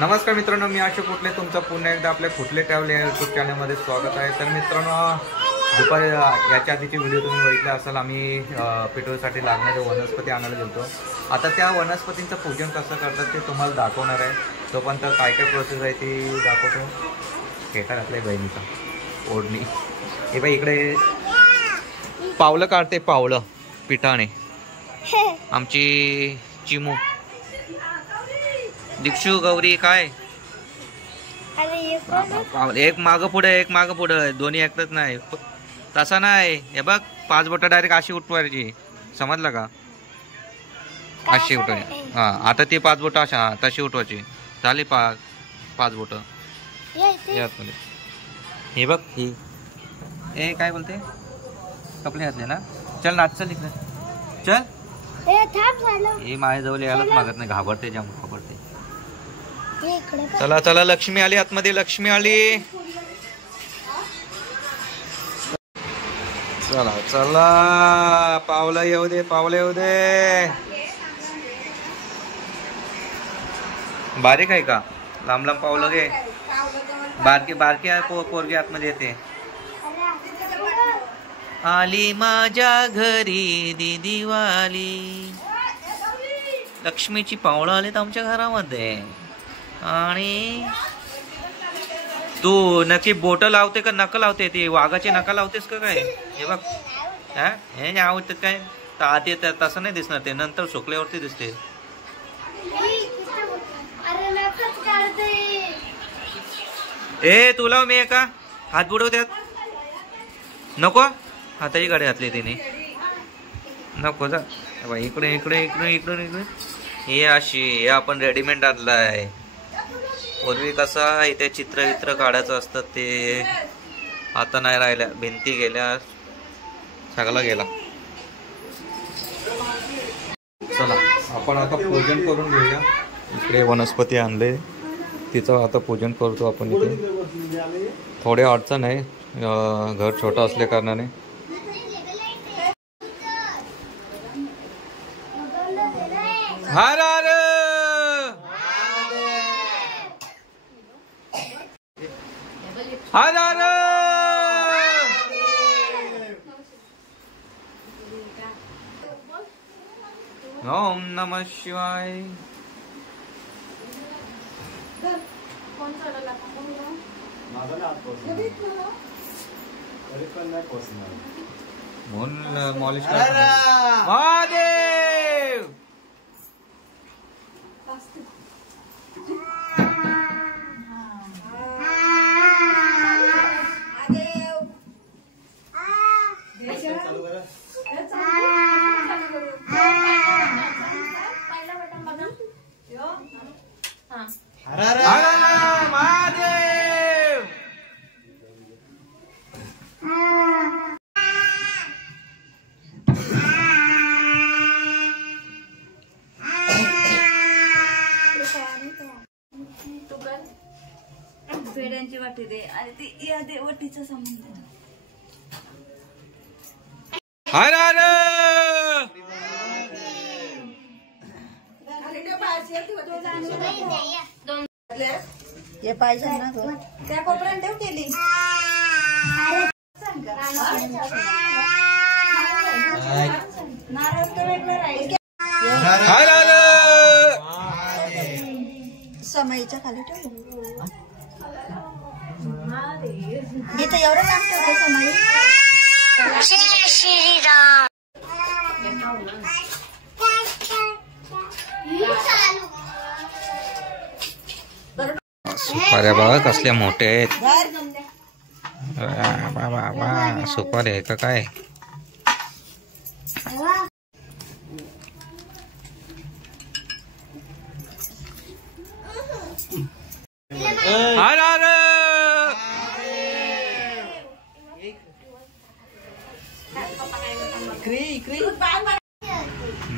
नमस्कार मित्रांनो, मी अशोक कुठले तुमचं पुन्हा एकदा आपल्या कुठले ट्रॅव्हल या यूट्यूब चॅनलमध्ये स्वागत आहे। तर मित्रांनो, दुपारी याच्या आधीचे व्हिडिओ तुम्ही बघितले असाल। आम्ही पेट्रोलसाठी लागणारे वनस्पती आणायला गेलो। आता त्या वनस्पतींचं पूजन कसं करतात ते तुम्हाला दाखवणार आहे। तोपर्यंत काय काय प्रोसेस आहे ती दाखवतो। खेटा घातलाय बहिणीचा ओढणी। हे बाई इकडे पावलं काढते, पावलं पिठाने। आमची चिमू दीक्षू गौरी काय एक माग पुढे दोन्ही एकच नाही, तसा नाही। हे बघ 5 बोटं डायरेक्ट अशी उठवायची, समजलं का? अशी उठवायची। हा, आता ती 5 बोटं अशा तशी उठवायची। झाली 5 बोटं। हे बघ ही ए काय बोलते, कपडे घातले ना? चल नाच, चल इकडे चल। हे माझ्याजवळ यायलाच मागत नाही, घाबरते, जाम घाबरते। चला चला, लक्ष्मी आली आतमध्ये, लक्ष्मी आली। चला चला, पावलं येऊ दे, पावलं येऊ दे। बारीक आहे का? लांब लांब पावलं घे। बारकी बारकी आहे पोरगी आतमध्ये येते। आली माझ्या घरी दीदी वाली, लक्ष्मीची पावलं आलीत आमच्या घरामध्ये। आणि तू नक्की बोट लावते का नख लावते? ती वाघाची नका लावतेस का काय? हे बघ, हे आवडत काय? आधी तसं नाही दिसणार, ते नंतर सुकल्यावरती दिसते। ए तुला मी का हात बुडवत्यात? नको, हाताची गाडी घातली तिने, नको जा। इकडे इकडे इकडे इकडे इकडे। हे अशी, हे आपण रेडीमेड आणलाय। पूर्वी कसा इथे चित्र वित्र काढायचं असतं, ते आता नाही राहिल्या, भिंती गेल्या, सगळा गेला। चला आपण आता पूजन करून घेऊया। इकडे वनस्पती आणले, तिचं आता पूजन करतो आपण। इथे थोडे अडचण आहे, घर छोटं असल्या कारणाने। हर हर हर हर ओम नमः शिवाय। मॉलिश महादेव। फेड्यांची वाटी दे आणि ती या दे वटीचा संबंध। हर हर हे पाहिजे ना गं, त्या कोपऱ्यात ठेव केली। नारळ तर वेगळं राहील। हर हर समईच्या खाली ठेव। इथं एवढं काम ठेवते समई। जय श्रीराम। सुपाऱ्या बघा कसल्या मोठ्या आहेत। बाबा सुपारी आहे का काय? हर हर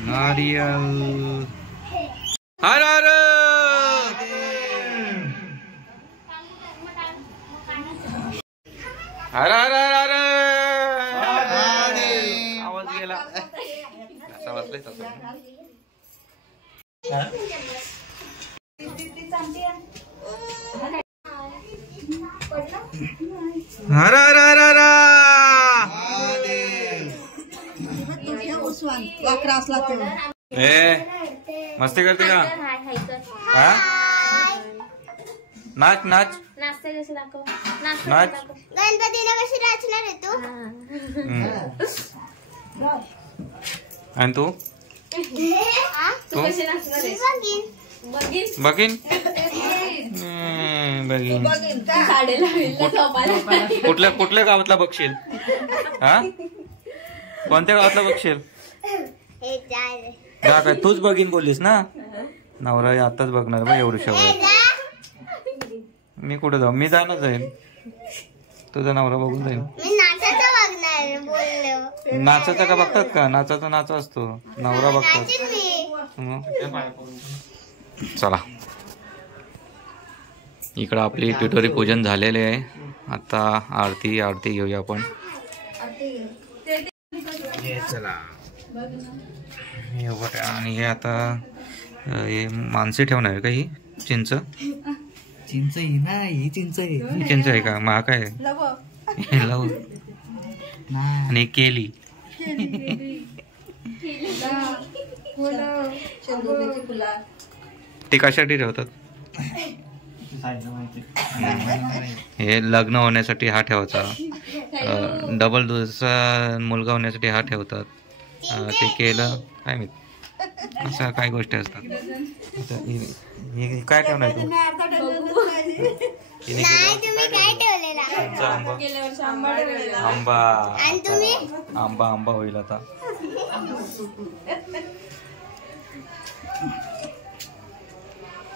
नारियल। हर हर हर हर हर आवाज गेला, असा वाजलाय तसा। हर हर हर हर वाकरा असला तर ए मस्ती करते का हा? नाच नाच नाच गणपतीला कशी नाचणार आहे तू? आणि तू तू बघीन बघीन कुठल्या कुठल्या गावातला बघशील हा? कोणत्या गावातला बघशील जा काय तूच बघीन बोललीस ना नवरा आताच बघणार बा एवढं शेवट मी कुठे जाऊ मी जाणं जाईल तुझा नवरा बघून जाईल नाचाचा का बघतात का नाचाचा नाच असतो नवरा बघतात चला इकडं आपली टिटोरी पूजन झालेले आहे आता आरती घेऊया आपण चला आणि हे आता हे माणसे ठेवणार आहे का ही चिंच चिंच ही ना ही चिंच आहे चिंच आहे का महा काय लव आणि केली ते कशासाठी ठेवतात हे लग्न होण्यासाठी हा ठेवायचा डबल दुसरा मुलगा होण्यासाठी हा ठेवतात ते केलं काय मी असं काय गोष्टी असतात काय ठेवणार तू आंबा आंबा आंबा होईल आता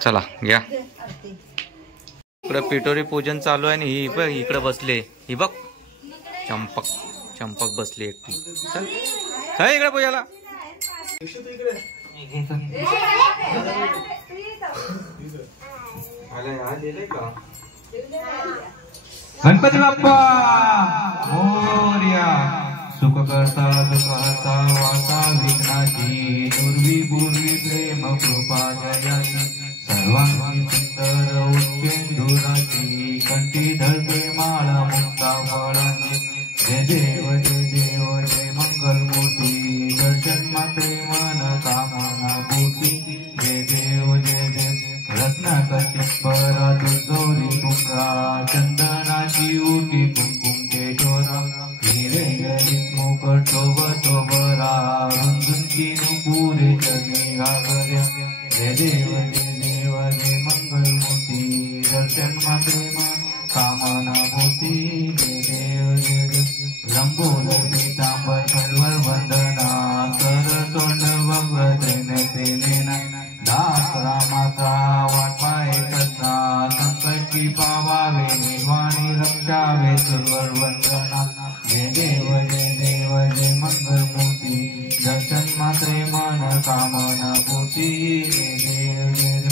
चला घ्या इकडं पिटोरी पूजन चालू आहे आणि ही बघ इकडे बसले ही बघ चंपक चंपक बसली एकटी चल चल इकडे पूजाला गणपती बाप्पा मोरया सुख करता दुःखाचा वाचा विघ्नाची दुर्वी पूर्वी प्रेम कृपा जयाची सर्वांगी सुंदर उच्चेंदुराची कंठी धरते माळा मुक्ता फळांची जय देव जय मंगलमूर्ती दर्शन मात्रे मन कामना पूर्ती जय देव रत्नाकचिंबरा दुर्गौरी कुंभा चंदनाची उटी कुंकुम केशोरा हिरे गणित मुकुट शोभतोबरा रुंदुंची नुपुरे चरणी घागर्या जय देव जय मंगलमूर्ती दर्शन मात्रे मन कामना मूर्ती जय देव लंबोदर पीतांबर कल्वर वंदना सरसोंड वक्र दास रामाचा वाटपाय कसा संकटी पावावे निर्वाणी रक्षावे सुरवर वंदना जय देव जय मंगलमूर्ती दर्शन मात्रे मन कामना पूर्ती जय देव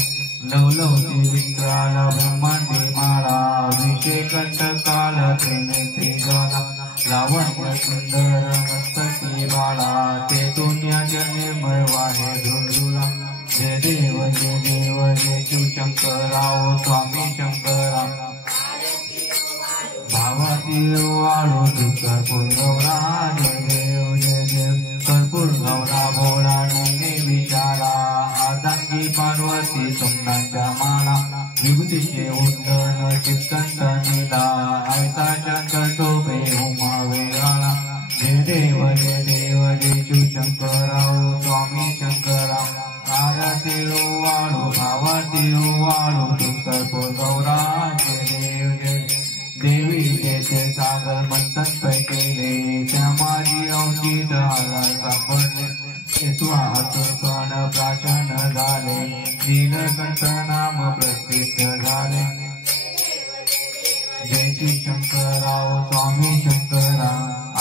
लवलवती विक्राला ब्रह्मांडी माळा विषय कंटकाल त्रिनेत्री ज्वाला लावण्य सुंदर मस्तकी बाळा ते दुनियाच्या निर्मळ वाहे धुंडुला जय देव जय शिवशंकराव स्वामी शंकरा भावातील वाळू कर्पूर गौरा जय देव कर्पूर गौरा भोळा नंदी विचारा आदांगी पार्वती सोमनाच्या माळा विभूतीचे उद्धन चित्कंठ नीला आयता शंकर टोपे उमा वेगाळा जय देव जय शिवशंकराव स्वामी शंकरा आरती वाळू भावाती वाळू कर्पूर गौरा जय देव देवी जय सागर मंथन केले त्या माझी औषध आला सापडले स्वाहातून प्राचन झाले नीलकंठ नाम प्रसिद्ध झाले जय श्री शंकराव स्वामी शंकरा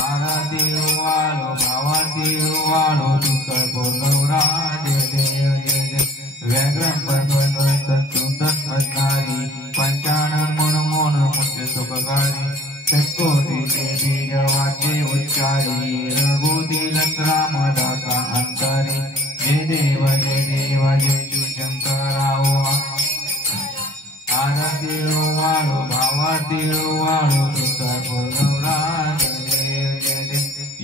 आराधी वाळू भावाती वाळू कर्पूर गौरा जय व्याघ्रम सुंदरी पंचाणन मोन मुख्य सुखकारी चकोरी देवी जवाचे उच्चारी रघुदिल रामदासा अंतरी जय देव जय शिवशंकराव आरती वाळू भावाती वाळू तुझा गुणवरा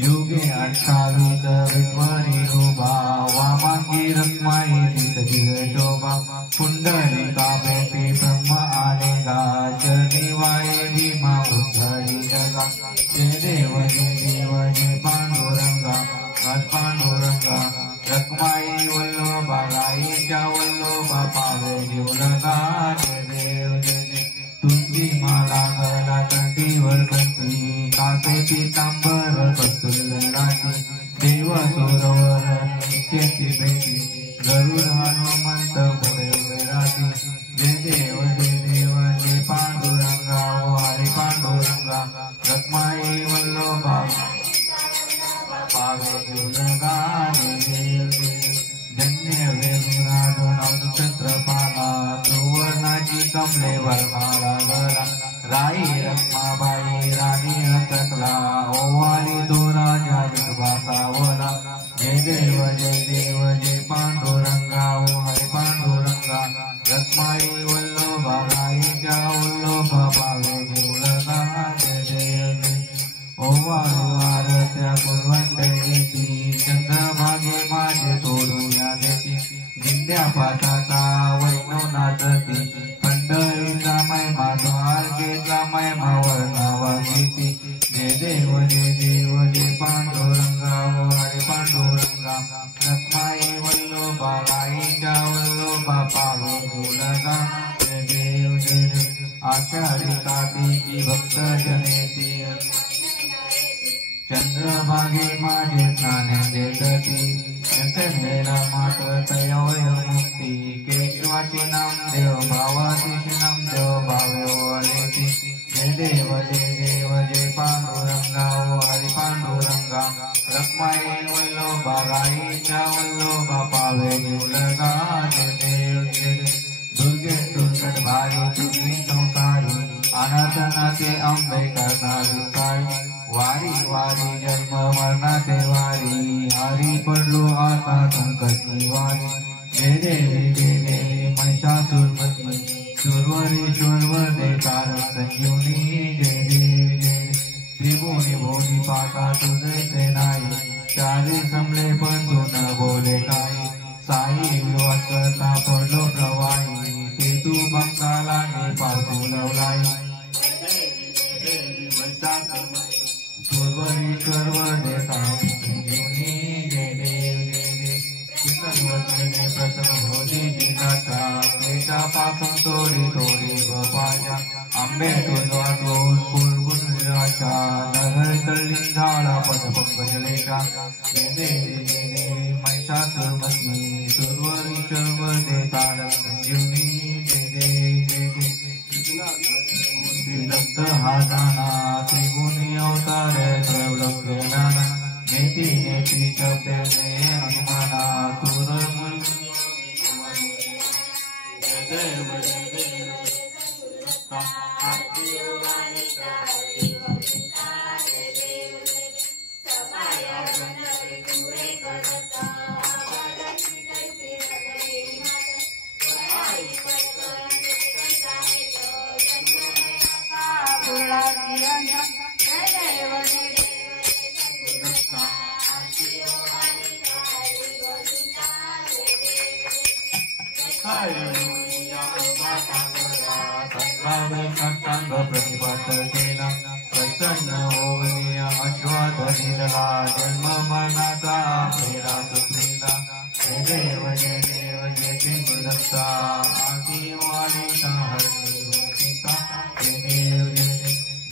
युगे 28 विद्वारी रूपा वामांगी रत्माई दिसतील शोभा पुंडलिका भेटी ब्रह्म आलेगा चरणी वाये भीमा उद्धरी जगा जय देव जय पांडुरंगा पांडुरंगा रखमाई वल्लोबा गाईच्या वल्लोबा पावे जीवलगा जय देव तुझी माला गला कंठीवर कंठी कासे पितांबर कस्तुरलाची देव सुरवर नित्याची भेटी गरुड हनुमंत पुढे उभे राहती जय देव जय पांडुरंगा हरी पांडुरंगा रखमाई वल्लोबा पावे जीवलगा जय धन्य वेणुनादो नवनक्षत्रपाला सुवर्णाची कमलेवर माला गला राई रखमाबाई राणी हसकला ओवाळी तो राजा विठवासावला जय देव जय पांडुरंगा ओ हरी पांडुरंगा रखमाई वल्लोबा गाईच्या वल्लोबा पावे जीवलगा जय देव ओवाळू आरत्या कुर्वंडीची चंद्रभागे माझे तोडूया देती जिंद्या पाठाचा वैष्णव नाचती पंढरीचा महिमा द्वारकेचा महिमा वर्णावा घेती जय देव जय पांडुरंगा हरी पांडुरंगा रखमाई वल्लोबा गाईच्या वल्लोबा पावे जीवलगा जय देव आषाढी कार्तिकी भक्त जनेती चंद्रभागे माझे स्नाने देती चंद्रेला मात तयोय मुक्ती केशवाची नामदेव भावाची नामदेव भाव्योलेती जय देव जय पांडुरंगा हरी पांडुरंगा रखमाई वल्लोबा गाईच्या वल्लोबा पावे जीवलगा जय देव दुर्गे दुर्गट भारी तुझी संसारी अनाथनाथे अंबे करणारी काळी वारी वारी जन्म मरणाचे वारी हरी पडलो आता संकटी वारी जय देवी महिषासुरमती सुरवरी शोरवदे कार संजीवनी जय देवी त्रिभुवनी भोनी पाका तुझे नाही चारी समले पण तू न बोले काही साई वाचता पडलो प्रवाही ते तू भक्ताला पासू लवलाई सुरवरी संजीवनी जय देव प्रथम भोजी जिताचा क्लेशा पासून तोडी गोपाच्या आंबे तुझा दोन कुरकुराच्या नगर तळली झाडा पटपंकजलेशा जय देवी महिषासुरमती सुरवरी चर्वदे तारक संजीवनी जय देव विलप्त हा जाना त्रिगुणी अवतार त्रैलोक्यज्ञान नेती नेती शब्दे हनुमाना तुरमुल प्रतिपादकेला प्रसन्न होवनिया अश्वाधनीला जन्म मनाचा फेरा सुटलेला जय देव जय सिंहदत्ता आदी वाणीचा हरिता जय देव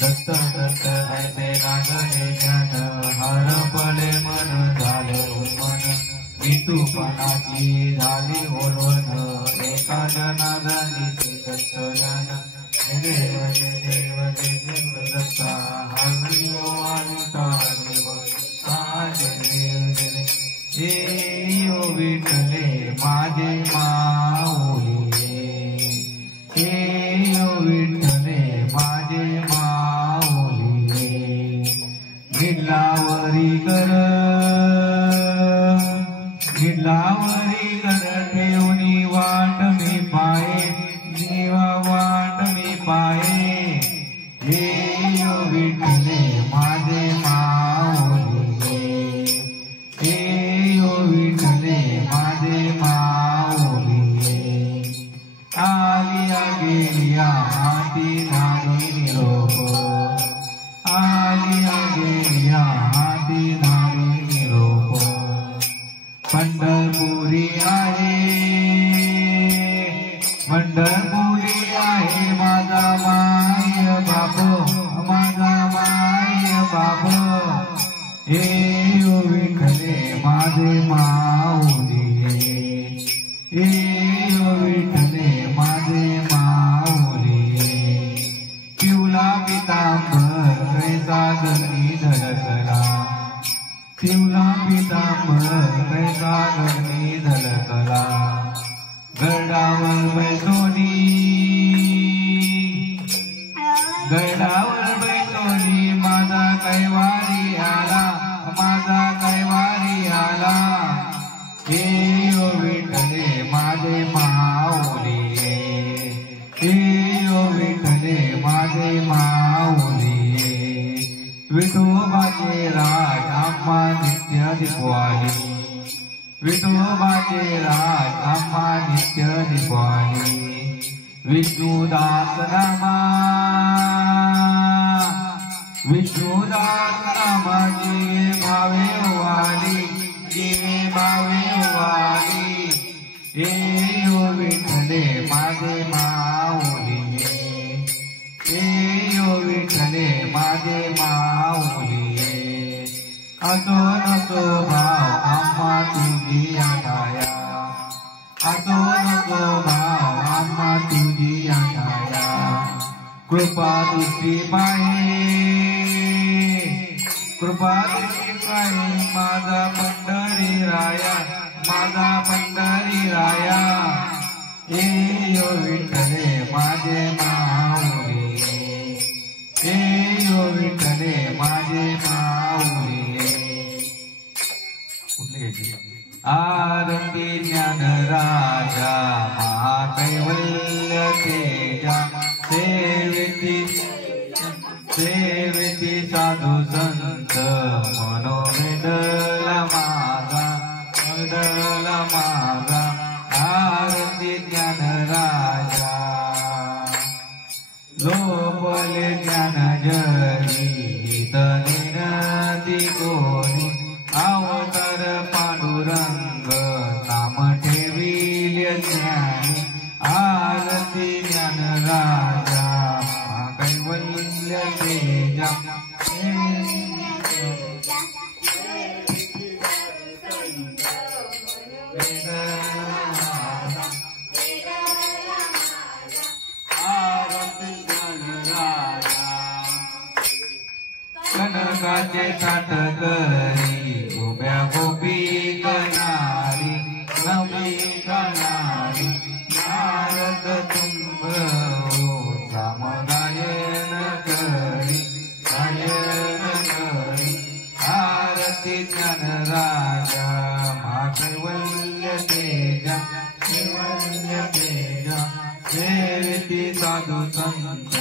दत्त दत्त ऐसे लागले ज्ञान हर पडे मन झाले उन्मन वितूपणाची झाली ओळवण एका जनादनी दत्त ज्ञान जय देव जय सिंहदत्ता हरी वाणीचा जय देव जय ओ विठले माझे माऊली हे ओ विठले माझे माऊली गिल्लावरी कर ठेवणी वाट मी पाये जीवा वाट आलिया गेलिया हाती लागली निरोप आलिया गेलिया हाती लागली निरोप पंढरपुरी आहे माझा माय बाप माझा माय बाप हे विठले माझे माऊली हे विठले माझे माऊली पिवला पितांबर कैसा गगनी धडकला पिवला पितांबर कैसा गगनी धडकला गडावर बैसोनी माझा कैवारी आला हे विठले माझे माऊली हे विठले माझे माऊली विठोबाचे राज आम्हा नित्य दिपवाली विठोबाचे राज आम्हा नित्य दिपवाली विष्णुदास नामा जी भावे वाली हे विठले माझे माऊली हे विठले माझे माऊली असो नको भाव आम्हा तुझी आठाया असो नको भाव आम्हा तुझी आठाया कृपा दृष्टी पाहे माझा पंढरी राया हे विठले माझे माऊली हे विठले माझे माऊली कुठली घ्यायची आरती ज्ञान राजा महाकैवल्य तेजा सेविती साधू संत मनोवेदला माझा आरती ज्ञान राजा लोपले ज्ञान जरी तनिनदी कोणी अवतार पांडुरंग नाम ठेविले ज्ञानी आरती ज्ञान राजा कैवल्य तेजा कनकाचे ताट करी उभ्या गोपी कनारी नवी कनारी नारद तुंब गायन करी आरती ज्ञान राजा महाकैवल्य तेजा सेविती साधू संत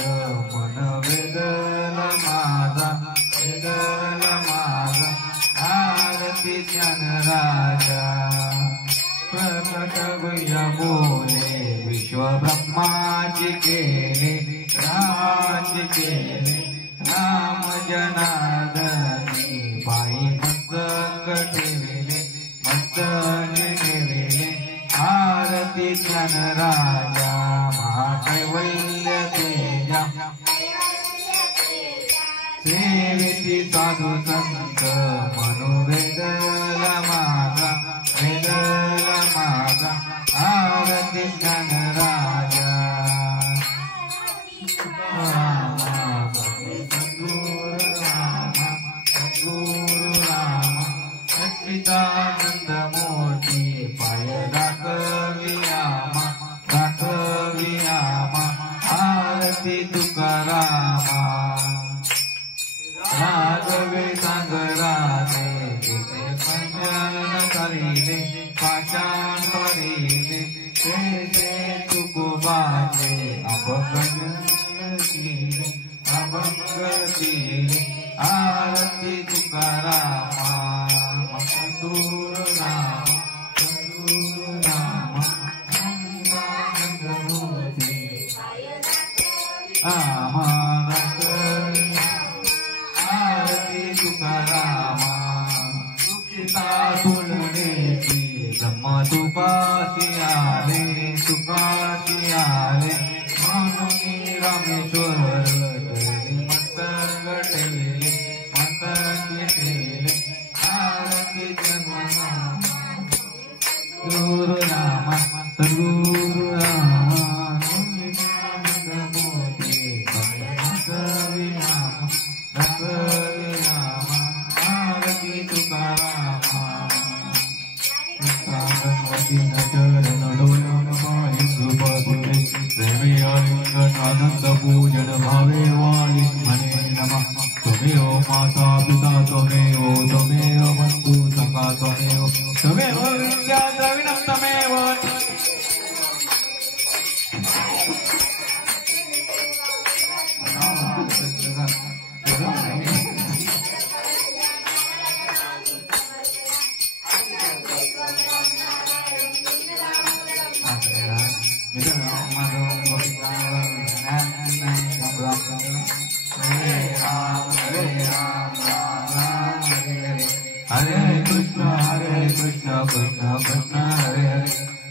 मन वेदला माझा आरती ज्ञान राजा प्रकट भैया बोले विश्व ब्रह्माची केले राम जनार्दनी बाई मस्तक ठेविले आरती ज्ञान राजा महाकैवल्य तेजा सेविती साधू संत मनोवेदला माझा आरती ज्ञान राजा सद्गुरु राम सच्चिदानंद मूर्ती पाय दाखवियामा आरती तुकारामा राघवे सागराने पंचन करिले पाषाण करिले ते तुकोबाचे अभंग केले आरती तुकारामा सद्गुरु राम आरती तुकारामा सुखिता तुलनेची ब्रह्म तुपासी आले तुपासी आले म्हणून रामेश्वर मंतंग ठेवले आरती जन्मना गुरु रामा गुरु रामा आरती तुकारामा आनंद पूजन भावे वाणी म्हणे नमः त्वमेव माता पिता त्वमेव बंधू सखा त्वमेव विद्या द्रविणं त्वमेव हरे कृष्ण कृष्ण कृष्ण हरे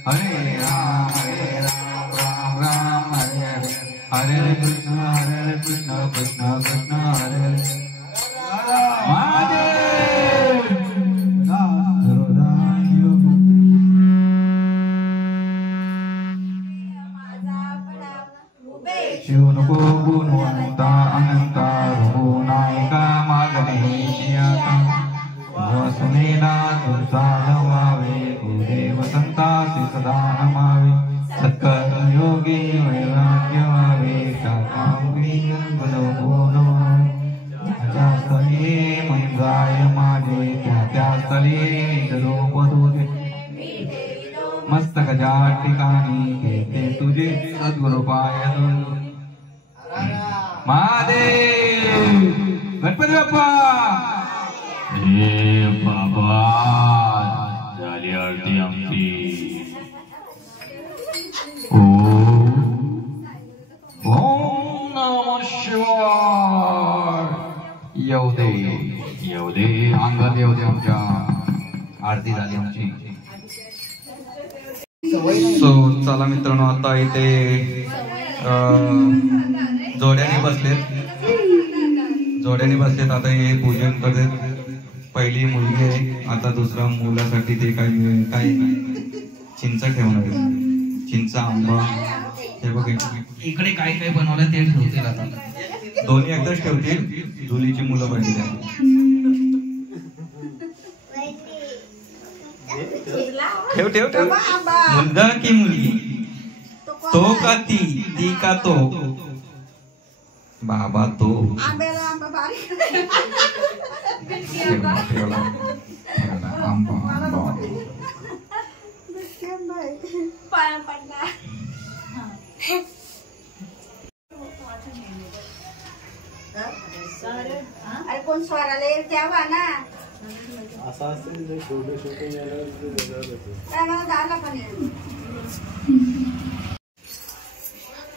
हरे राम राम राम हरे हरे कृष्ण कृष्ण कृष्ण हरे शिव नको गुणवंता अनंता नायका मागणे वसनेना तुमचा नमावे गुरुदेव संतासी सदा नमावे सत्कर योगी वैराग्य व्हावे शाकांगी ज्या स्थळी मंजाय माझे त्या स्थळी रूप तुझे मस्तकच्या ठिकाणी घेते तुझे सद्गुरुपाय महादेव गणपती बाप्पा हे बाबा झाली आरती आमची ओम नमः शिवाय येऊ दे अंगात येऊ दे आमच्या आरती झाली आमची सो चला मित्रांनो आता इथे जोड्याने बसलेत आता हे पूजन करत पहिली मुलगी आहे आता दुसऱ्या मुलासाठी ते काय चिंच ठेवणार आहे चिंचा आंबा हे बघ इकडे काय काय बनवलं ते ठेवतील आता दोन्ही एकदाच ठेवतील जुलीची मुलं पाहिजे ठेव ठेव ठेव मुलगा की मुलगी तो का ती का तो बाबा तो अरे कोण स्वराला द्यावा ना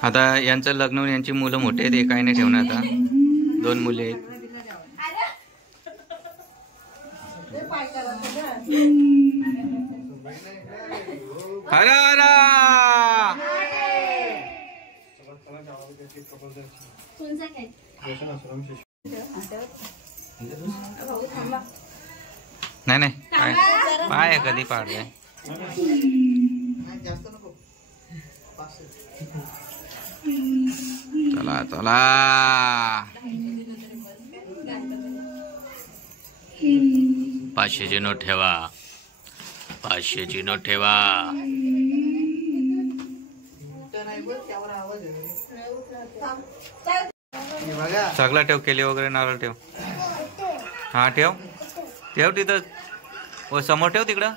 आता यांचं लग्न होऊन यांची मुलं मोठे आहेत काही नाही ठेवणार आता 2 मुले आहेत हरा हरा नाही नाही पाय कधी पाडले चला चला 500ची नोट ठेवा 500ची नोट ठेवा सगळा ठेव केली वगैरे नारळ ठेव हा ठेव ठेव तिथं समोर ठेव तिकडं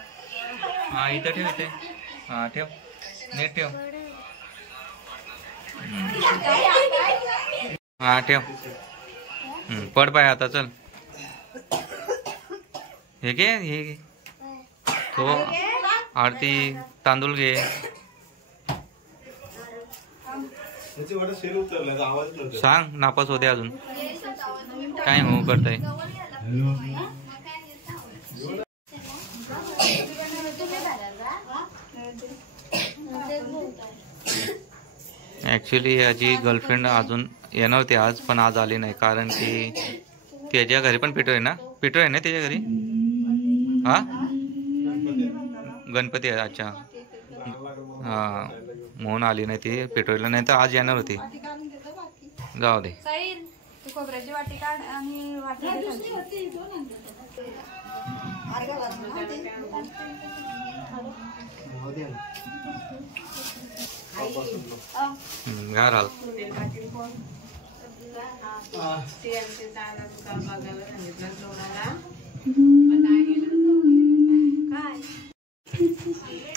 हा इथं ठेव इथे हा ठेव नीट ठेव हा ठेव पड पाय आता चल हे घे हे घे तो आरती तांदूळ घे सांग नापास होते अजून काय हो करताय. ऍक्च्युली याची गर्लफ्रेंड अजून येणार होती आज, पण आज आली नाही कारण की त्याच्या घरी पण पेट्रोल आहे ना. पेट्रोल आहे ना त्याच्या घरी. हा गणपती आहे. अच्छा हा म्हणून आली नाही ती पेट्रोलला, नाही तर आज येणार होती. जाऊ दे. खोबऱ्याची वाटी काढ आणि वाटी घाल.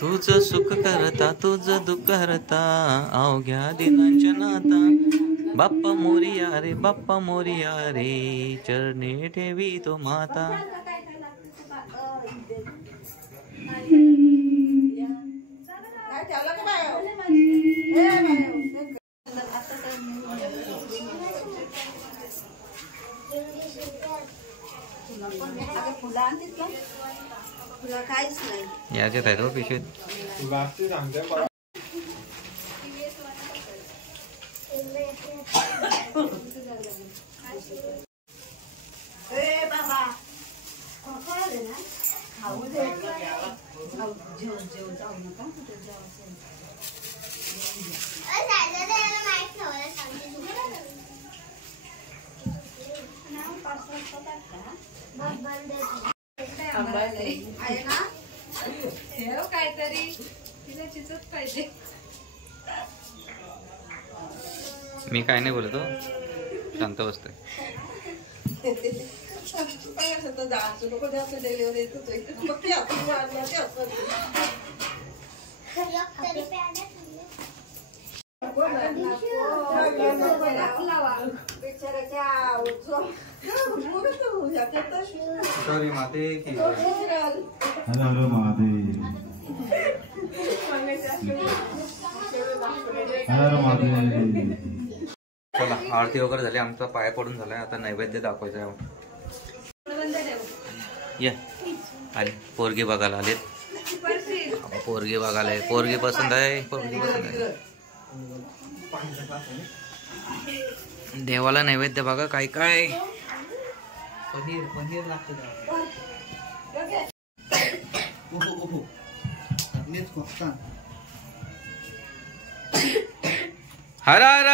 तुझं सुख करता तुझं दुःख करता अवघ्या दिनांच्या नाता. बाप्पा मोरिया रे बाप्पा मोरिया रे चरणी ठेवी तो माता. फुलं आणतील का? फुलं काहीच नाही याच्यात आहे तो पिशवीत. बाबा खाऊ दे. जेवण जाऊ नका कुठे जाऊ. आहे ना ठेव काहीतरी तिला चिचत पाहिजे. मी काय नाही बोलतो, शांत बसतोय. सॉरी माते की चला आरती वगैरे झाली, आमचा पाया पडून झालाय. आता नैवेद्य दाखवायचा आहे. ये आले पोरगी बघायला आलेत. पोरगी बघायला आहे. पोरगी पसंत आहे. पोरगी पसंत आहे. देवाला नैवेद्य बघा काय काय. पनीर पनीर लागतं. हर हर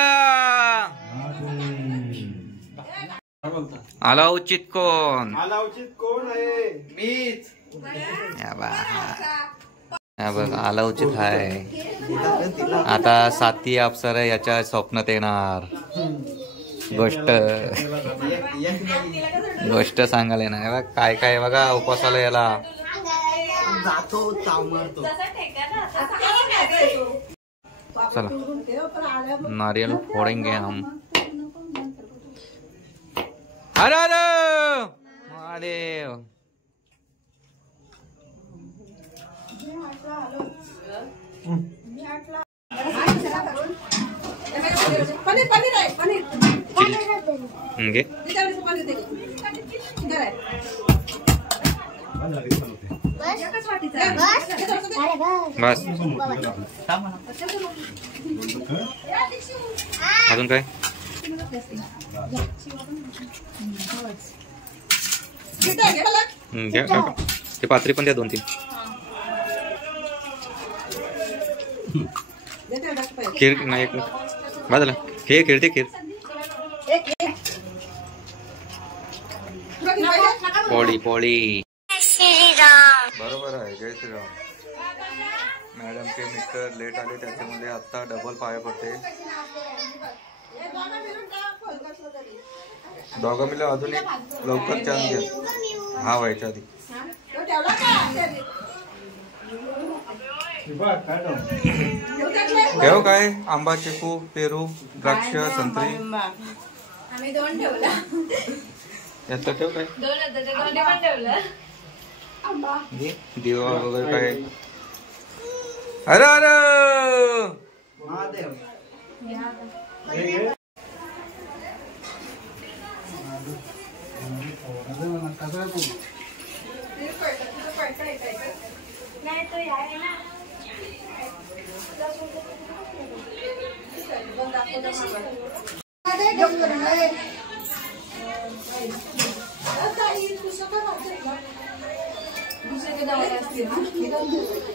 आला उचित कोण. आला उचित कोण आहे. मीच. बघ आला उचित आहे. आता साती अप्सरा याच्या स्वप्नात येणार. गोष्ट सांगायला येणार. काय काय बघा उपवासाला याला जातो चाव मारतो. चला नारियल फोड़ेंगे हम. हर हर महादेव. पनीर पनीर आहे पनीर. बस अजून काय. घ्या काका ते पात्री पण द्या 2-3. खीर नाही एक बाजूला खीर खीर. पोळी पोळी बरोबर आहे. जय श्रीराम. मॅडमचे मिस्टर लेट आले त्याच्यामध्ये आता डबल पाया पडते. दोघं मिळून अजून एक लवकर चान्स घ्या. हा व्हायच्या आधी ठेव काय. आंबा चिकू पेरू द्राक्ष संत्री आम्ही 2 ठेवला. यात ठेव काय. 2 पण ठेवलं. दिवा वगैरे काय. अरे अरे महादेव नाही तो आहे ना दुसरे